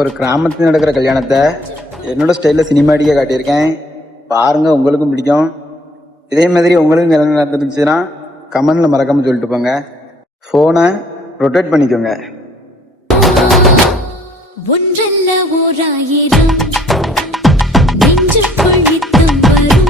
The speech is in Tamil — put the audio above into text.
ஒரு கிராமத்தில் நடக்கிற கல்யாணத்தை என்னோட ஸ்டைலில் சினிமாட்டிக்காக காட்டியிருக்கேன். பாருங்க, உங்களுக்கும் பிடிக்கும். இதே மாதிரி உங்களுக்கும் கல்யாணம் நடந்துருந்துச்சுன்னா கமெண்ட்ல மறக்காம சொல்லிட்டு போங்க. ஃபோனை ரொட்டேட் பண்ணிக்கோங்க. ஒன்றல்ல ஓராயிரம் நெஞ்சுக்குள் யுத்தம் வரும்.